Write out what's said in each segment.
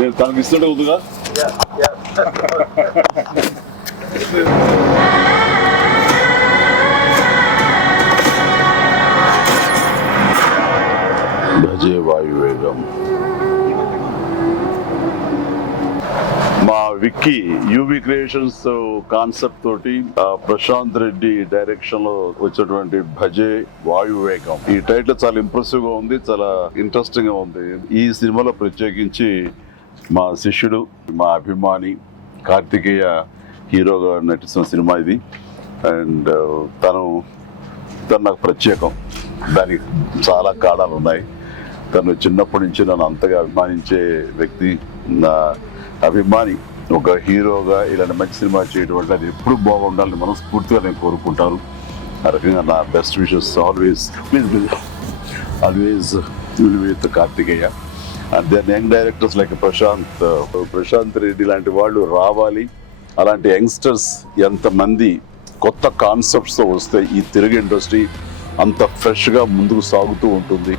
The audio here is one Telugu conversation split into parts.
నేను తనకి ఇస్తుంటే ఉందిగా. భజే వాయువేగం. మా విక్కీ యూవి క్రియేషన్స్ కాన్సెప్ట్ తోటి ప్రశాంత్ రెడ్డి డైరెక్షన్ లో వచ్చినటువంటి భజే వాయువేగం. ఈ టైటిల్ చాలా ఇంప్రెసివ్ గా ఉంది, చాలా ఇంట్రెస్టింగ్ గా ఉంది. ఈ సినిమాలో ప్రత్యేకించి మా శిష్యుడు, మా అభిమాని కార్తికేయ హీరోగా నటిస్తున్న సినిమా ఇది. అండ్ తను నాకు ప్రత్యేకం. దానికి చాలా కారణాలు ఉన్నాయి. తను చిన్నప్పటి నుంచి నన్ను అంతగా అభిమానించే వ్యక్తి. నా అభిమాని ఒక హీరోగా ఇలాంటి మంచి సినిమా చేయడం వల్ల అది ఎప్పుడు బాగుండాలని మనస్ఫూర్తిగా నేను కోరుకుంటాను. ఆ రకంగా నా best wishes always with Karthikeya. And then young directors like Prashanth Reddy లాంటి వాళ్ళు రావాలి. అలాంటి యంగ్స్టర్స్ ఎంతమంది కొత్త కాన్సెప్ట్స్తో వస్తే ఈ తెలుగు ఇండస్ట్రీ అంత ఫ్రెష్గా ముందుకు సాగుతూ ఉంటుంది.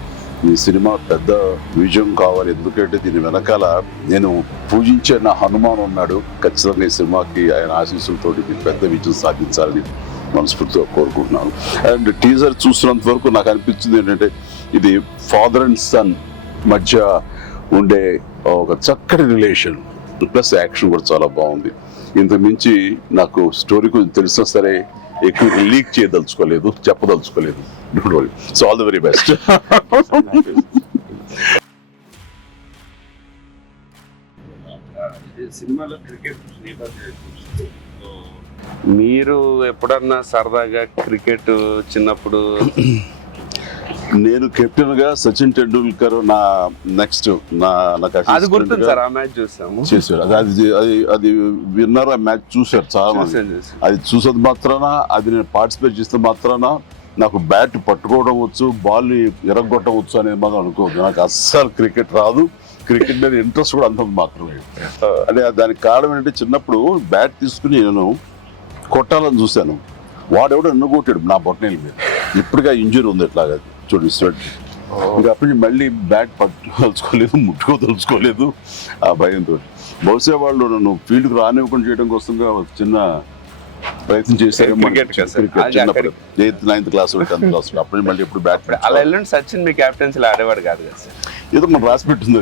ఈ సినిమా పెద్ద విజయం కావాలి. ఎందుకంటే దీని వెనకాల నేను పూజించే నా హనుమాన్ ఉన్నాడు. ఖచ్చితంగా ఈ సినిమాకి ఆయన ఆశీస్సులతో పెద్ద విజయం సాధించాలని మనస్ఫూర్తిగా కోరుకుంటున్నాను. అండ్ టీజర్ చూసినంత వరకు నాకు అనిపించింది ఏంటంటే ఇది ఫాదర్ అండ్ సన్ మధ్య ఉండే ఒక చక్కటి రిలేషన్ ప్లస్ యాక్షన్ కూడా చాలా బాగుంది. ఇంతకు మించి నాకు స్టోరీ కొంచెం తెలిసినా సరే ఎక్కువ లీక్ చేయదలుచుకోలేదు, చెప్పదలుచుకోలేదు. Don't worry. So all the very best. సినిమాలో క్రికెట్ మీరు ఎప్పుడన్నా సరదాగా క్రికెట్ చిన్నప్పుడు? నేను కెప్టెన్ గా సచిన్ టెండూల్కర్ నా నెక్స్ట్ అది గుర్తుంది సార్. ఆ మ్యాచ్ చూసాము. చేశారు. అది విన్నర్. ఆ మ్యాచ్ చూశారు చాలా మంది. అది చూసేది మాత్రాన, అది నేను పార్టిసిపేట్ చేస్తే మాత్రాన నాకు బ్యాట్ పట్టుకోవడం వచ్చు, బాల్ ని ఎరగొట్టడం వచ్చు అనేది మాత్రం అనుకోవద్దు. నాకు అస్సలు క్రికెట్ రాదు. క్రికెట్ మీద ఇంట్రెస్ట్ కూడా అంత మాత్రమే. అంటే దానికి కారణం ఏంటంటే చిన్నప్పుడు బ్యాట్ తీసుకుని నేను కొట్టాలని చూశాను. వాడెవడో ఎన్నుకొట్టాడు నా బొట్టనేల మీద. ఇప్పటికే ఇంజరీ ఉంది ఎట్లాగా చూడండి స్వెట్. ఇంకా అప్పటి నుంచి మళ్ళీ బ్యాట్ పట్టుకోదలుచుకోలేదు, ముట్టుకోదలుచుకోలేదు ఆ భయంతో. బహుశా వాళ్ళు నన్ను ఫీల్డ్కి రానివ్వకుండా చేయడం కోసంగా చిన్న ప్రయత్నం చేశారు. చిన్నప్పుడు 8th 9th class 10th class అప్పుడు మళ్ళీ ఎప్పుడు బ్యాట్ అలా వెళ్ళండి. సచిన్ మీ క్యాప్టెన్సీలో ఆడేవాడు కాదు కదా సార్? ఏదో మనం రాసి పెట్టింది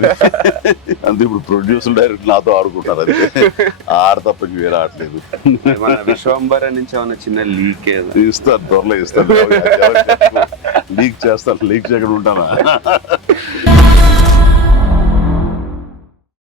అంతే. ఇప్పుడు ప్రొడ్యూసర్ డైరెక్ట్ నాతో ఆడుకుంటారు. అది ఆడ తప్ప వేరే ఆడలేదు. మన విశ్వంబర నుంచి ఏమన్నా చిన్న లీక్ ఇస్తారు, త్వరలో ఇస్తారు. లీక్ చేస్తాను, లీక్ చేయకుండా ఉంటానా?